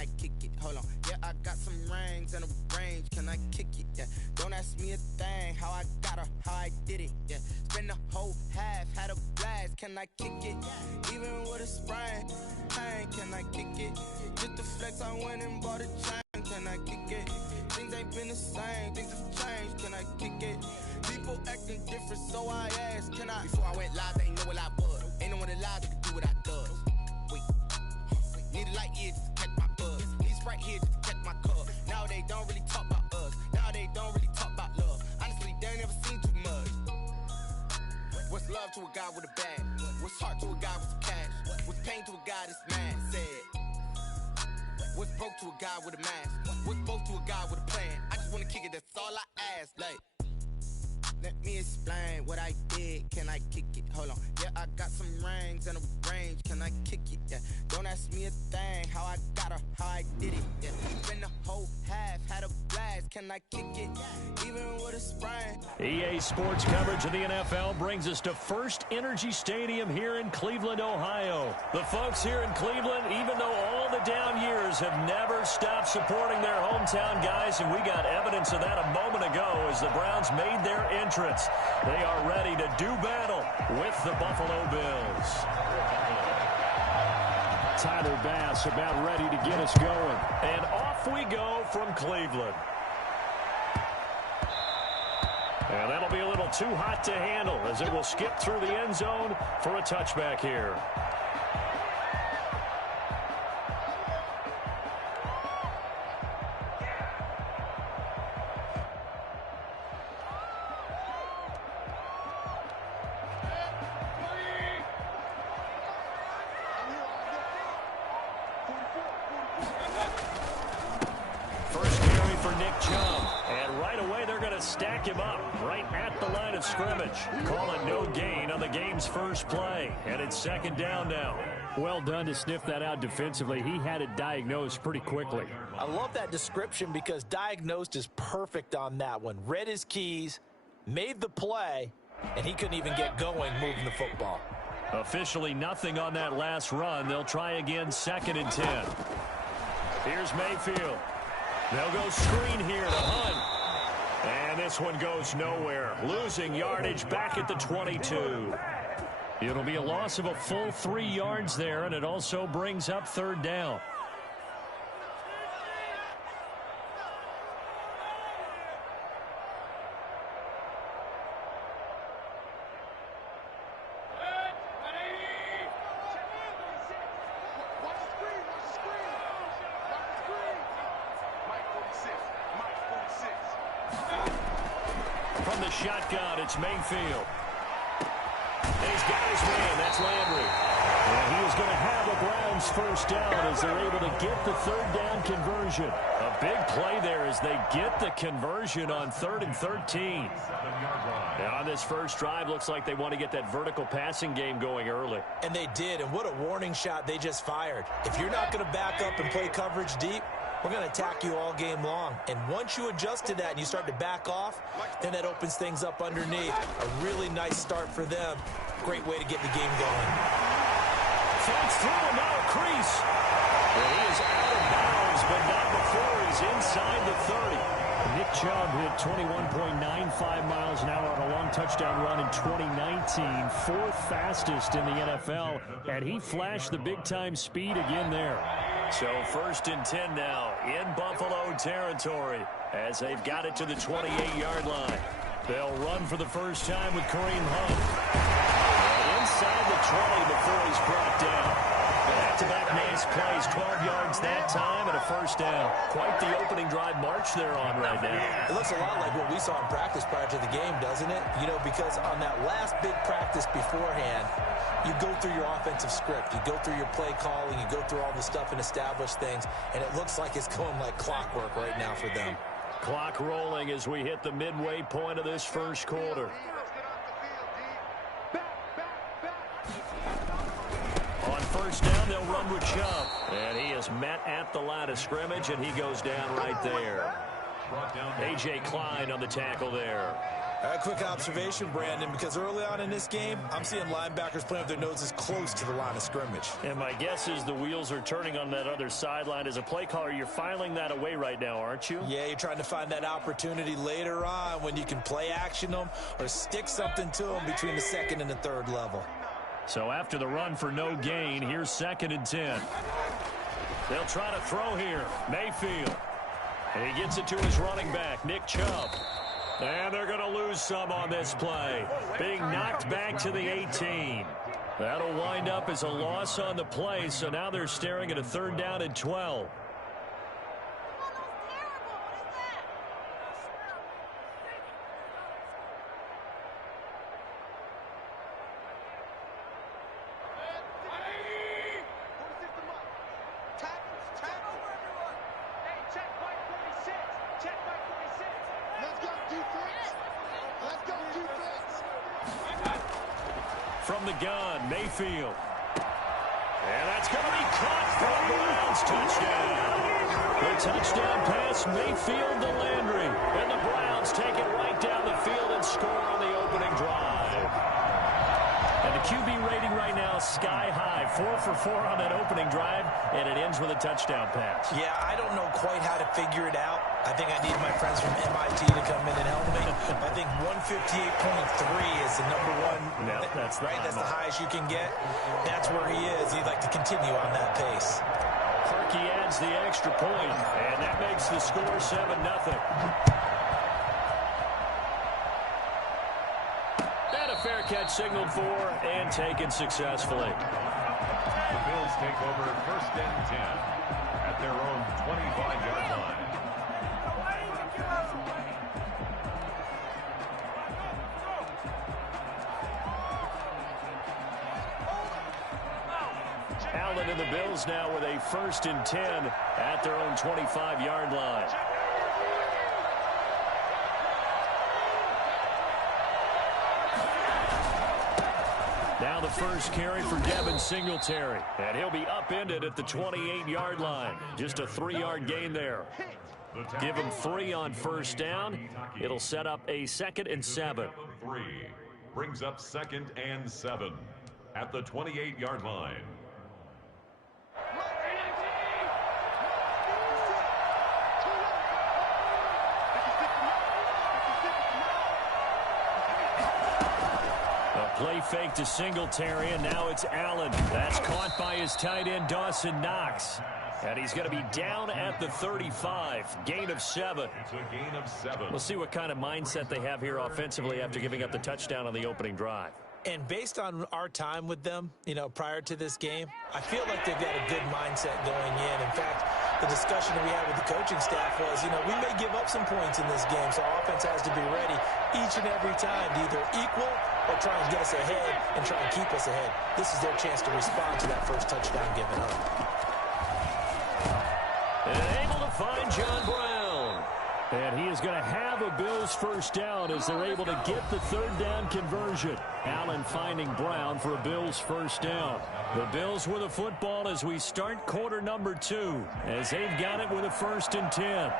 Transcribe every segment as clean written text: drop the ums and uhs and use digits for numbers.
I kick it? Hold on. Yeah, I got some rings and a range. Can I kick it? Yeah. Don't ask me a thing. How I got her, how I did it. Yeah. Spend the whole half, had a blast. Can I kick it? Even with a sprain. Pain, can I kick it? Just the flex, I went and bought a chain. Can I kick it? Things ain't been the same. Things have changed. Can I kick it? People acting different, so I asked, can I? Before I went live, they ain't know what I was. Ain't no one alive that could do what I does. Wait. Need a light here just to catch my buzz. Need Sprite here just to catch my cup. Now they don't really talk about us. Now they don't really talk about love. Honestly, they ain't never seen too much. What's love to a guy with a bag? What's heart to a guy with some cash? What's pain to a guy that's mad? Said. What's broke to a guy with a mask? What's broke to a guy with a plan? I just wanna kick it, that's all I ask. Like, let me explain what I did. Can I kick it? Hold on. Yeah, I got some rings and a range. Can I kick it? Yeah. Don't ask me a thing. How I got her, how I did it. Yeah. Spend the whole half, had a blast. Can I kick it? Even with a sprain. EA Sports coverage of the NFL brings us to First Energy Stadium here in Cleveland, Ohio. The folks here in Cleveland, even though all the down years, have never stopped supporting their hometown guys, and we got evidence of that a moment ago as the Browns made their entrance. They are ready to do battle with the Buffalo Bills. Tyler Bass about ready to get us going. And off we go from Cleveland. And that'll be a little too hot to handle as it will skip through the end zone for a touchback here. Stack him up right at the line of scrimmage. Call it no gain on the game's first play. And it's second down now. Well done to sniff that out defensively. He had it diagnosed pretty quickly. I love that description because diagnosed is perfect on that one. Read his keys, made the play, and he couldn't even get going moving the football. Officially nothing on that last run. They'll try again, 2nd and 10. Here's Mayfield. They'll go screen here to Hunt. And this one goes nowhere. Losing yardage back at the 22. It'll be a loss of a full 3 yards there, and it also brings up 3rd down. From the shotgun, it's Mayfield. And he's got his man. That's Landry. And he is going to have a Browns first down as they're able to get the 3rd down conversion. A big play there as they get the conversion on 3rd and 13. And on this first drive, looks like they want to get that vertical passing game going early. And they did, and what a warning shot they just fired. If you're not going to back up and play coverage deep, we're going to attack you all game long. And once you adjust to that and you start to back off, then that opens things up underneath. A really nice start for them. Great way to get the game going. Fights through him, now a crease. And he is out of bounds, but not before he's inside the 30. Nick Chubb hit 21.95 miles an hour on a long touchdown run in 2019. 4th fastest in the NFL, and he flashed the big-time speed again there. So 1st and 10 now in Buffalo territory as they've got it to the 28-yard line. They'll run for the first time with Kareem Hunt. And inside the 20 before he's brought down. Back-to-back nice plays, 12 yards that time and a first down. Quite the opening drive march they're on right now. It looks a lot like what we saw in practice prior to the game, doesn't it? You know, because on that last big practice beforehand, you go through your offensive script. You go through your play calling. You go through all the stuff and establish things. And it looks like it's going like clockwork right now for them. Clock rolling as we hit the midway point of this first quarter. On first down, they'll run with Chubb. And he is met at the line of scrimmage, and he goes down right there. A.J. Klein on the tackle there. A quick observation, Brandon, because early on in this game, I'm seeing linebackers playing with their noses close to the line of scrimmage. And my guess is the wheels are turning on that other sideline. As a play caller, you're filing that away right now, aren't you? Yeah, you're trying to find that opportunity later on when you can play action them or stick something to them between the second and the third level. So after the run for no gain, here's 2nd and 10. They'll try to throw here. Mayfield. And he gets it to his running back, Nick Chubb. And they're going to lose some on this play. Being knocked back to the 18. That'll wind up as a loss on the play, so now they're staring at a 3rd down and 12. From the gun, Mayfield. And that's going to be caught for a Browns touchdown. The touchdown pass, Mayfield to Landry. And the Browns take it right down the field and score on the opening drive. And the QB rating right now is sky high. 4 for 4 on that opening drive, and it ends with a touchdown pass. Yeah, I don't know quite how to figure it out. I think I need my friends from MIT to come in and help me. I think 158.3 is the number one. No, that's right. That's the highest you can get. That's where he is. He'd like to continue on that pace. Parkey adds the extra point, and that makes the score 7-0. Fair catch signaled for and taken successfully. The Bills take over 1st and 10 at their own 25-yard line. Allen and the Bills now with a 1st and 10 at their own 25-yard line. Now the first carry for Devin Singletary. And he'll be upended at the 28-yard line. Just a 3-yard gain there. Give him 3 on 1st down. It'll set up a 2nd and 7. 3 brings up 2nd and 7 at the 28-yard line. Play fake to Singletary, and now it's Allen. That's caught by his tight end, Dawson Knox. And he's going to be down at the 35. Gain of 7. It's a gain of 7. We'll see what kind of mindset they have here offensively after giving up the touchdown on the opening drive. And based on our time with them, prior to this game, I feel like they've got a good mindset going in. In fact, the discussion that we had with the coaching staff was, we may give up some points in this game, so our offense has to be ready each and every time to either equal or try and get us ahead and try and keep us ahead. This is their chance to respond to that first touchdown given up. And able to find John Brown. And he is going to have a Bills 1st down as they're able to get the 3rd down conversion. Allen finding Brown for a Bills 1st down. The Bills with the football as we start quarter number 2, as they've got it with a 1st and 10.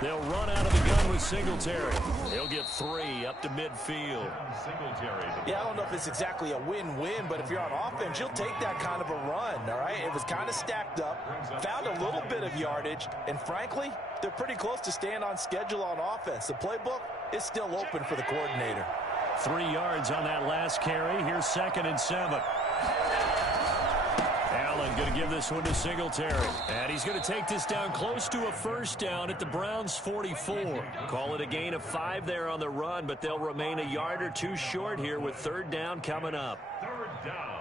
They'll run out of the gun with Singletary. He'll get 3 up to midfield. Singletary. Yeah, I don't know if it's exactly a win-win, but if you're on offense, you'll take that kind of a run, all right? It was kind of stacked up, found a little bit of yardage, and frankly, they're pretty close to staying on schedule on offense. The playbook is still open for the coordinator. 3 yards on that last carry. Here's 2nd and 7. Allen going to give this one to Singletary. And he's going to take this down close to a 1st down at the Browns' 44. Call it a gain of 5 there on the run, but they'll remain a yard or 2 short here with 3rd down coming up. 3rd down.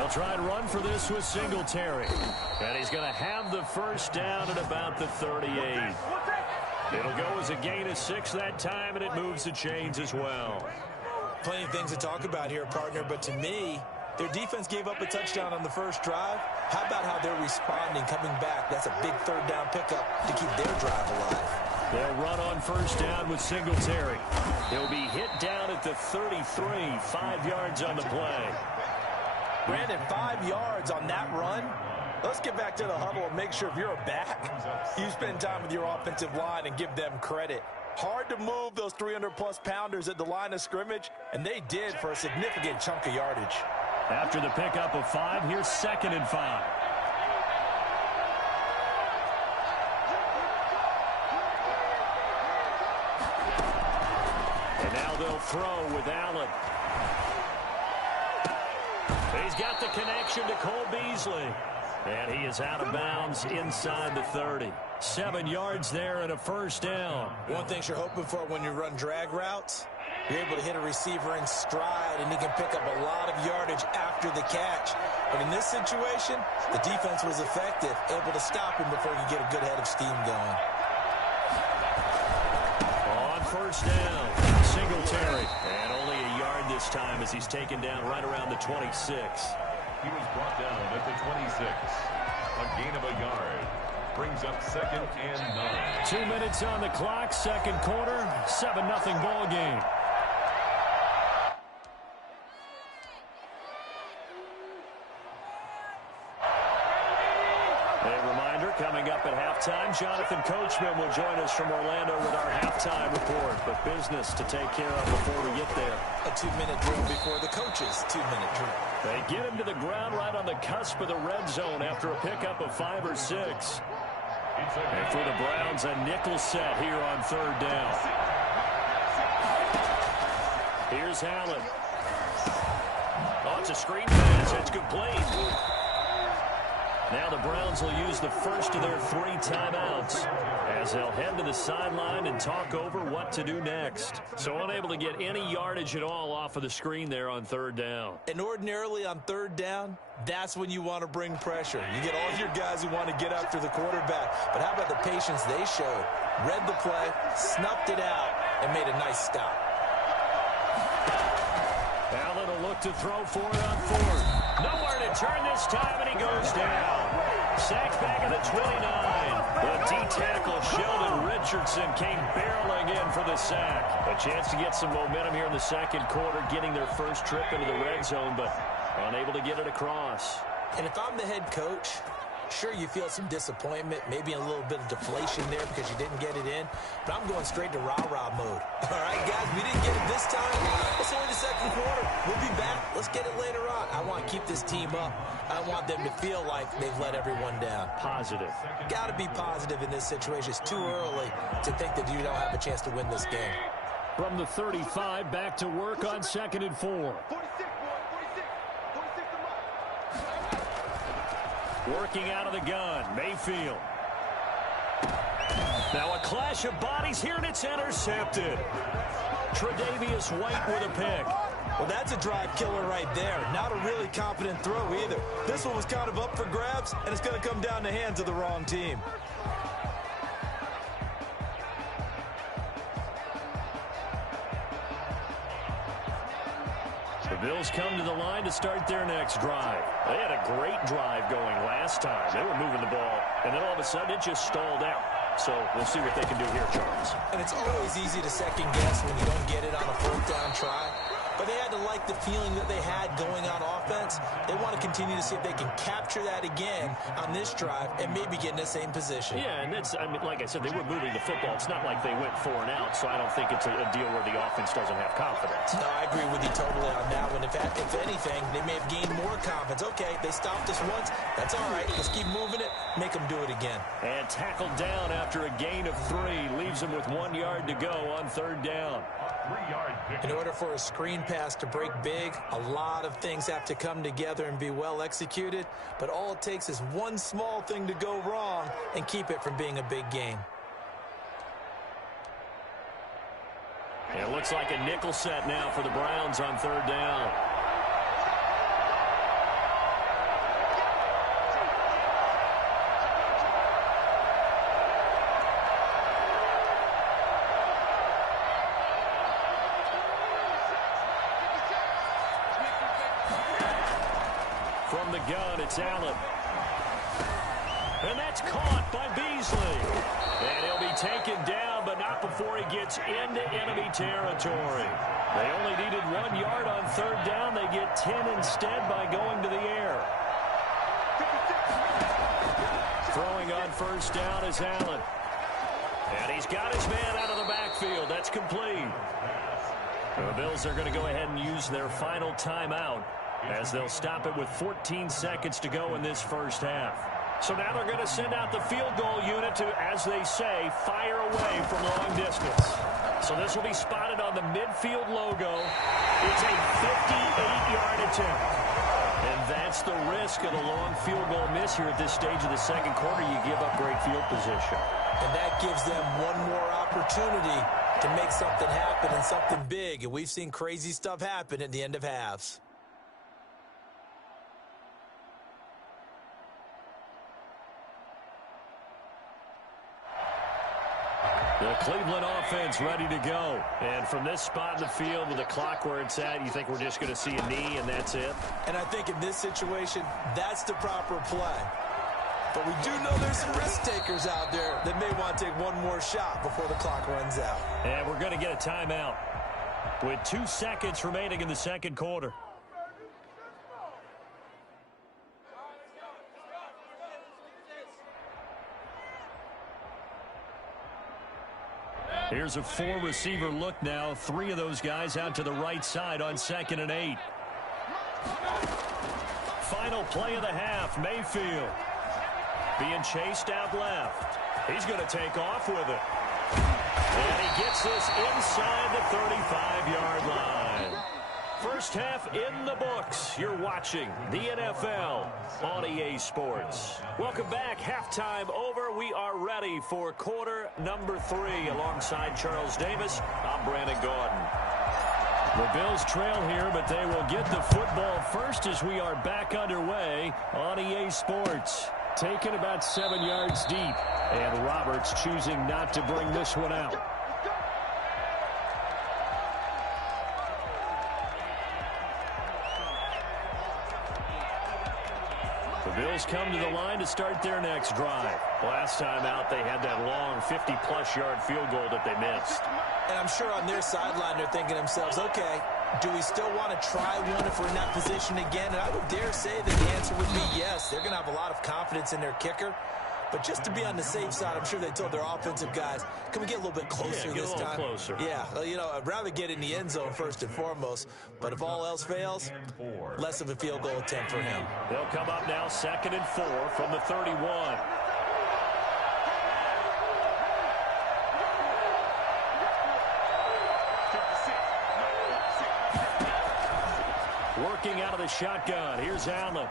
They'll try and run for this with Singletary. And he's going to have the first down at about the 38. It'll go as a gain of 6 that time, and it moves the chains as well. Plenty of things to talk about here, partner, but to me, their defense gave up a touchdown on the first drive. How about how they're responding, coming back? That's a big third down pickup to keep their drive alive. They'll run on first down with Singletary. He'll be hit down at the 33, 5 yards on the play. Brandon, 5 yards on that run. Let's get back to the huddle and make sure if you're a back, you spend time with your offensive line and give them credit. Hard to move those 300-plus pounders at the line of scrimmage, and they did for a significant chunk of yardage. After the pickup of 5, here's 2nd and 5. And now they'll throw with Allen. He's got the connection to Cole Beasley. And he is out of bounds inside the 30. 7 yards there and a first down. One thing you're hoping for when you run drag routes, you're able to hit a receiver in stride, and he can pick up a lot of yardage after the catch. But in this situation, the defense was effective, able to stop him before he could get a good head of steam going. On first down, Singletary. And only a yard this time as he's taken down right around the 26. He was brought down at the 26. A gain of a yard. Brings up 2nd and 9. 2 minutes on the clock, second quarter, 7-0 ball game. A reminder, coming up at halftime, Jonathan Coachman will join us from Orlando with our halftime report. But business to take care of before we get there. A 2-minute drill before the coach's 2-minute drill. They get him to the ground right on the cusp of the red zone after a pickup of 5 or 6. And for the Browns, a nickel set here on third down. Here's Allen. Oh, it's a screen pass. It's complete. Now the Browns will use the first of their 3 timeouts as they'll head to the sideline and talk over what to do next. So unable to get any yardage at all off of the screen there on third down. And ordinarily on third down, that's when you want to bring pressure. You get all your guys who want to get after the quarterback. But how about the patience they showed? Read the play, snuffed it out, and made a nice stop. Allen will look to throw for it on 4th. Nowhere to turn this time, and he goes down. Sacked back at the 29. The D-tackle Sheldon Richardson came barreling in for the sack. A chance to get some momentum here in the second quarter, getting their first trip into the red zone, but unable to get it across. And if I'm the head coach, sure, you feel some disappointment, maybe a little bit of deflation there because you didn't get it in, but I'm going straight to rah-rah mode. All right, guys, we didn't get it this time. It's only the second quarter. We'll be back. Let's get it later on. I want to keep this team up. I want them to feel like they've let everyone down. Positive. Got to be positive in this situation. It's too early to think that you don't have a chance to win this game. From the 35, back to work on 2nd and 4. Working out of the gun, Mayfield. Now a clash of bodies here, and it's intercepted. Tre'Davious White with a pick. Well, that's a drive killer right there. Not a really confident throw either. This one was kind of up for grabs, and it's going to come down the hands of the wrong team. The Bills come to the line to start their next drive. They had a great drive going last time. They were moving the ball, and then all of a sudden it just stalled out. So we'll see what they can do here, Charles. And it's always easy to second guess when you don't get it on a fourth down try. But they had to like the feeling that they had going on offense. They want to continue to see if they can capture that again on this drive and maybe get in the same position. Yeah, and that's, I mean, like I said, they were moving the football. It's not like they went 4 and out, so I don't think it's a deal where the offense doesn't have confidence. No, I agree with you totally on that one. If anything, they may have gained more confidence. Okay, they stopped us once. That's all right. Let's keep moving it. Make them do it again. And tackled down after a gain of 3. Leaves them with 1 yard to go on third down. In order for a screen pass to break big, a lot of things have to come together and be well executed, but all it takes is one small thing to go wrong and keep it from being a big game. It looks like a nickel set now for the Browns on third down. from the gun, it's Allen. And that's caught by Beasley. And he'll be taken down, but not before he gets into enemy territory. They only needed 1 yard on third down. They get 10 instead by going to the air. Throwing on first down is Allen. And he's got his man out of the backfield. That's complete. The Bills are going to go ahead and use their final timeout as they'll stop it with 14 seconds to go in this first half. So now they're going to send out the field goal unit to, as they say, fire away from long distance. So this will be spotted on the midfield logo. It's a 58-yard attempt. And that's the risk of the long field goal miss here at this stage of the second quarter. You give up great field position. And that gives them one more opportunity to make something happen and something big. And we've seen crazy stuff happen at the end of halves. The Cleveland offense ready to go. And from this spot in the field with the clock where it's at, you think we're just going to see a knee and that's it? And I think in this situation, that's the proper play. But we do know there's some risk takers out there that may want to take one more shot before the clock runs out. And we're going to get a timeout with 2 seconds remaining in the second quarter. Here's a 4-receiver look now. 3 of those guys out to the right side on 2nd and 8. Final play of the half, Mayfield. Being chased out left. He's going to take off with it. And he gets this inside the 35-yard line. First half in the books. You're watching the NFL on EA Sports. Welcome back. Halftime over. We are ready for quarter number 3. Alongside Charles Davis, I'm Brandon Gordon. The Bills trail here, but they will get the football first as we are back underway on EA Sports. Taken about 7 yards deep, and Roberts choosing not to bring this one out. The Bills come to the line to start their next drive. Last time out, they had that long 50-plus yard field goal that they missed. And I'm sure on their sideline they're thinking to themselves, okay, do we still want to try one if we're in that position again? And I would dare say that the answer would be yes. They're going to have a lot of confidence in their kicker. But just to be on the safe side, I'm sure they told their offensive guys, can we get a little bit closer this time? Closer. Yeah, well, you know, I'd rather get in the end zone first and foremost. But if all else fails, less of a field goal attempt for him. They'll come up now 2nd and 4 from the 31. Working out of the shotgun. Here's Allen.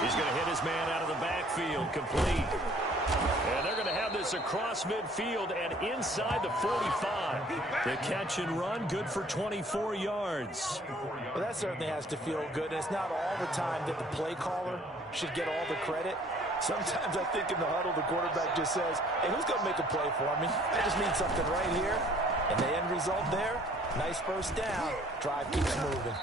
He's going to hit his man out of the backfield. Complete. And they're going to have this across midfield and inside the 45. The catch and run, good for 24 yards. Well, that certainly has to feel good. And it's not all the time that the play caller should get all the credit. Sometimes I think in the huddle, the quarterback just says, hey, who's going to make a play for me? I just need something right here. And the end result there, nice first down. Drive keeps moving.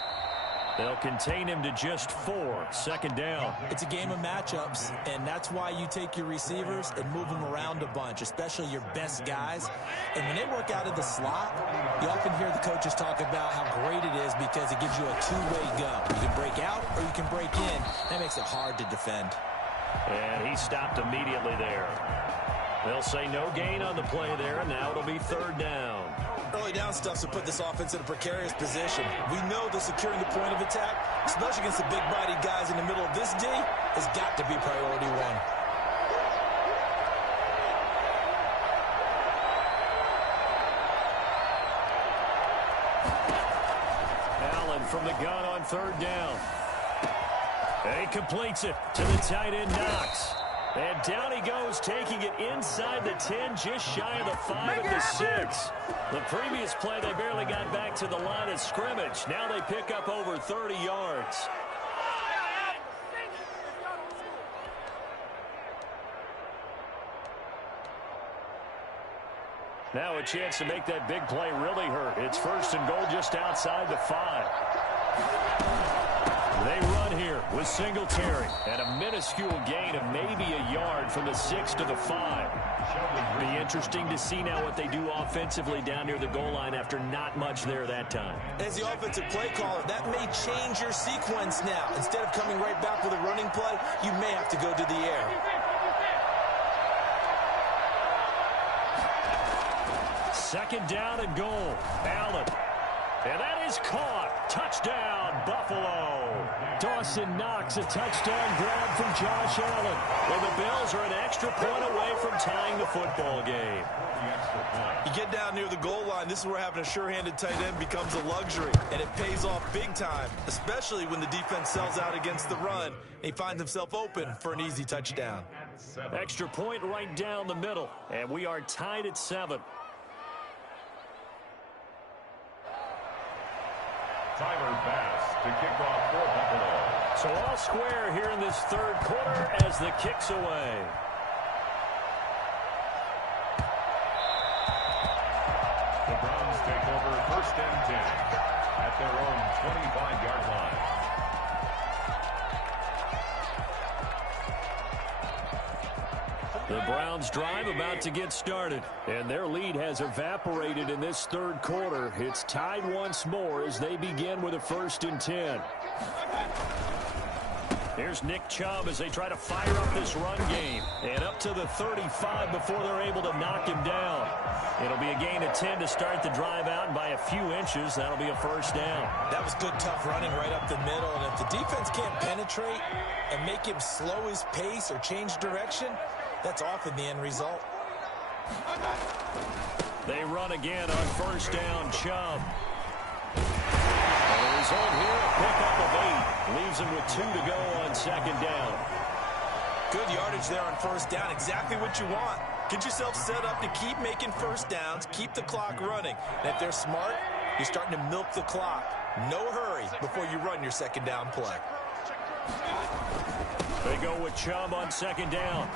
They'll contain him to just 4. 2nd down. It's a game of matchups, and that's why you take your receivers and move them around a bunch, especially your best guys. And when they work out of the slot, you often hear the coaches talk about how great it is because it gives you a two-way go. You can break out or you can break in. That makes it hard to defend. And he stopped immediately there. They'll say no gain on the play there, and now it'll be 3rd down. Early down stuff to put this offense in a precarious position. We know that securing the point of attack, especially against the big-bodied guys in the middle of this D, has got to be priority 1. Allen from the gun on 3rd down. And he completes it to the tight end, Knox. And down he goes, taking it inside the 10, just shy of the 5 of the 6. The previous play, they barely got back to the line of scrimmage. Now they pick up over 30 yards. Now a chance to make that big play really hurt. It's 1st and goal just outside the 5. They run here. with Singletary. And a minuscule gain of maybe a yard from the 6 to the 5. Be interesting to see now what they do offensively down near the goal line after not much there that time. As the offensive play caller, that may change your sequence now. Instead of coming right back with a running play, you may have to go to the air. Second down and goal. Allen. And that is caught. Touchdown, Buffalo. Dawson Knox, a touchdown grab from Josh Allen. And the Bills are an extra point away from tying the football game. You get down near the goal line, this is where having a sure-handed tight end becomes a luxury. And it pays off big time, especially when the defense sells out against the run. And he finds himself open for an easy touchdown. Extra point right down the middle. And we are tied at 7. Tyler Bass to kick off for Buffalo. So all square here in this third quarter as the kick's away. The Browns take over first and 10 at their own 25-yard line. The Browns drive about to get started, and their lead has evaporated in this third quarter. It's tied once more as they begin with a 1st and 10. Here's Nick Chubb as they try to fire up this run game. And up to the 35 before they're able to knock him down. It'll be a gain of 10 to start the drive out, and by a few inches, that'll be a 1st down. That was good, tough running right up the middle. And if the defense can't penetrate and make him slow his pace or change direction, that's often the end result. They run again on 1st down, Chubb. And the result here, a pickup of 8. Leaves him with 2 to go on 2nd down. Good yardage there on 1st down. Exactly what you want. Get yourself set up to keep making 1st downs, keep the clock running. And if they're smart, you're starting to milk the clock. No hurry before you run your 2nd down play. They go with Chubb on 2nd down.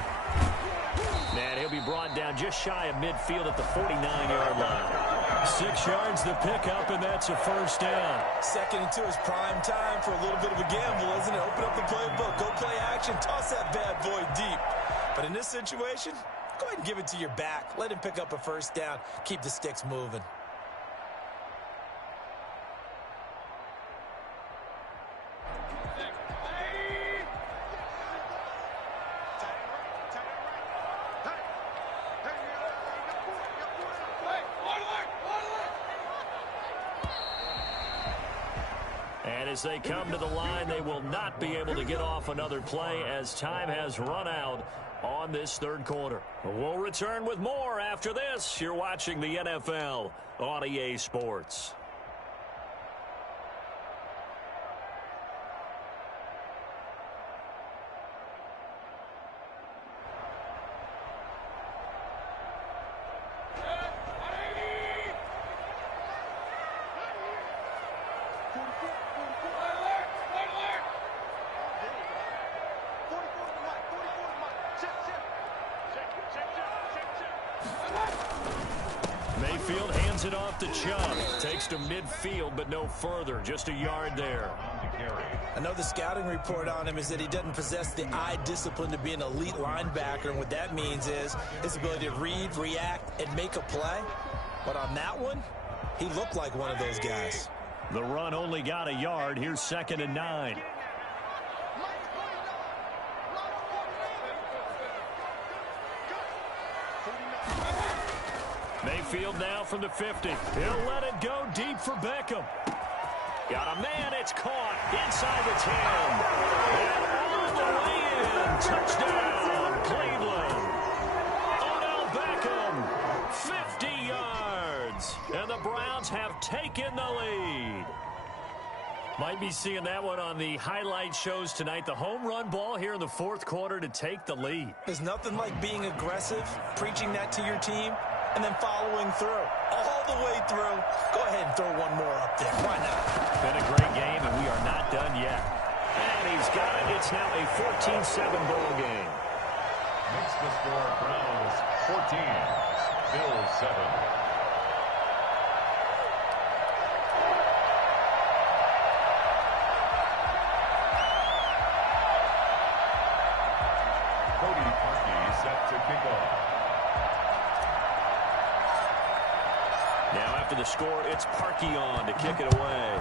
And he'll be brought down just shy of midfield at the 49-yard line. 6 yards the pickup, and that's a 1st down. 2nd and 2 is prime time for a little bit of a gamble, isn't it? Open up the playbook, go play action, toss that bad boy deep. But in this situation, go ahead and give it to your back. Let him pick up a 1st down. Keep the sticks moving. As they come to the line, they will not be able to get off another play as time has run out on this 3rd quarter. We'll return with more after this. You're watching the NFL on EA Sports. Mayfield hands it off to Chubb. Takes to midfield, but no further. Just a yard there. I know the scouting report on him is that he doesn't possess the eye discipline to be an elite linebacker. And what that means is his ability to read, react, and make a play. But on that one, he looked like one of those guys. The run only got a yard. Here's 2nd and 9. Mayfield now from the 50. He'll let it go deep for Beckham. Got a man. It's caught inside the 10. And all the way in. Touchdown, Cleveland. Odell Beckham, 50 yards. And the Browns have taken the lead. Might be seeing that one on the highlight shows tonight. The home run ball here in the 4th quarter to take the lead. There's nothing like being aggressive, preaching that to your team, and then following through. All the way through. Go ahead and throw one more up there. Why not? Been a great game, and we are not done yet. And he's got it. It's now a 14-7 ball game. Makes the score Browns 14, Bills 7. Cody Parkey set to kick off. Now after the score, it's Parkey on to kick it away.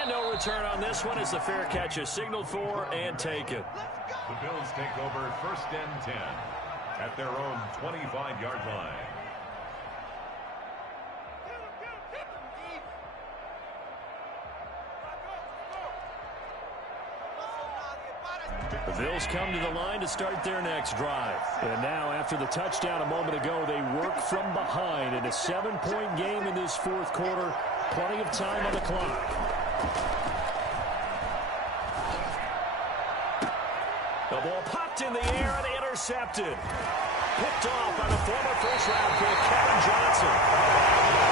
And no return on this one as the fair catch is signaled for and taken. The Bills take over 1st and 10 at their own 25-yard line. The Bills come to the line to start their next drive. And now, after the touchdown a moment ago, they work from behind in a 7-point game in this 4th quarter. Plenty of time on the clock. The ball popped in the air and intercepted. Picked off by the former first-round pick, Kevin Johnson.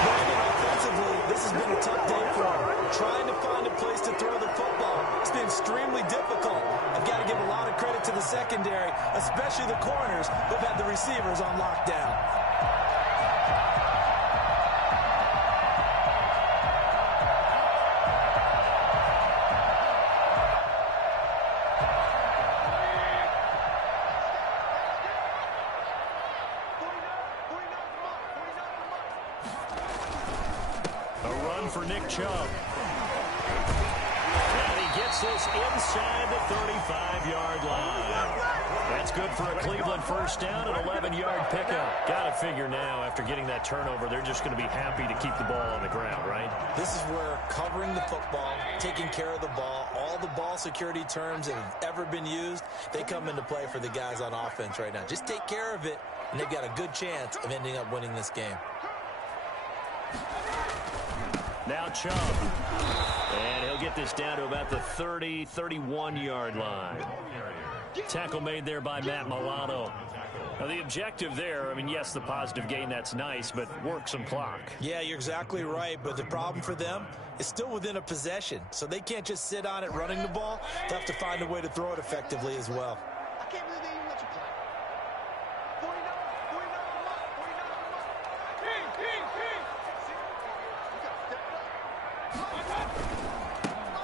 Brandon, offensively, this has been a tough day for him. Trying to find a place to throw the football. It's been extremely difficult. I've got to give a lot of credit to the secondary, especially the corners who've had the receivers on lockdown. For Nick Chubb. And he gets this inside the 35-yard line. That's good for a Cleveland first down, an 11-yard pickup. Got to figure now, after getting that turnover, they're just going to be happy to keep the ball on the ground, right? This is where covering the football, taking care of the ball, all the ball security terms that have ever been used, they come into play for the guys on offense right now. Just take care of it, and they've got a good chance of ending up winning this game. Now Chubb. And he'll get this down to about the 31-yard line. Tackle made there by Matt Milano. Now, the objective there, I mean, yes, the positive gain, that's nice, but work some clock. Yeah, you're exactly right, but the problem for them is still within a possession, so they can't just sit on it running the ball. They have to find a way to throw it effectively as well. I can't believe they even let you play.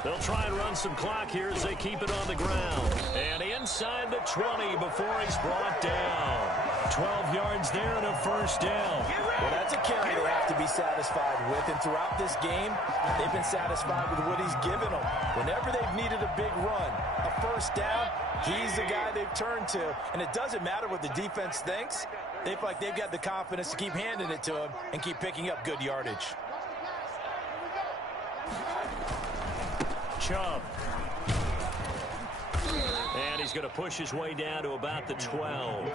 They'll try and run some clock here as they keep it on the ground. And inside the 20 before he's brought down. 12 yards there and a first down. Well, that's a carry they have to be satisfied with. And throughout this game, they've been satisfied with what he's given them. Whenever they've needed a big run, a first down, he's the guy they've turned to. And it doesn't matter what the defense thinks. They feel like they've got the confidence to keep handing it to him and keep picking up good yardage. Chubb. And he's going to push his way down to about the 12.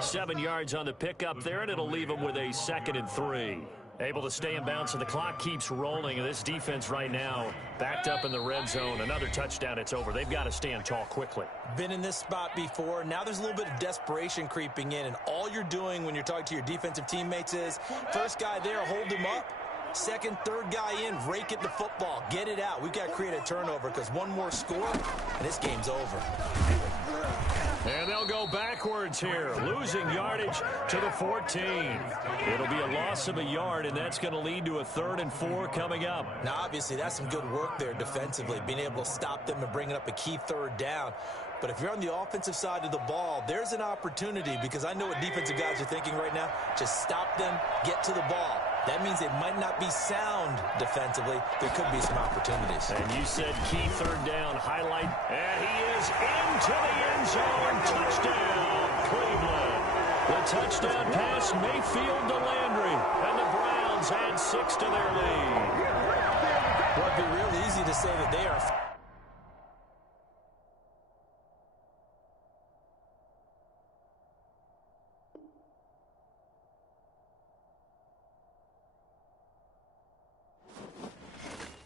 7 yards on the pickup there, and it'll leave him with a 2nd and 3. Able to stay in bounds, and the clock keeps rolling. And this defense right now backed up in the red zone. Another touchdown, it's over. They've got to stand tall quickly. Been in this spot before. Now there's a little bit of desperation creeping in, and all you're doing when you're talking to your defensive teammates is, first guy there, hold him up. Second, third guy in, rake at the football. Get it out. We've got to create a turnover because one more score, and this game's over. And they'll go backwards here, losing yardage to the 14. It'll be a loss of a yard, and that's going to lead to a 3rd and 4 coming up. Now, obviously, that's some good work there defensively, being able to stop them and bringing up a key 3rd down. But if you're on the offensive side of the ball, there's an opportunity because I know what defensive guys are thinking right now. Just stop them, get to the ball. That means they might not be sound defensively. There could be some opportunities. And you said key 3rd down highlight. And he is into the end zone. Touchdown, Cleveland. The touchdown pass, Mayfield to Landry. And the Browns add 6 to their lead. Well, it'd be real easy to say that they are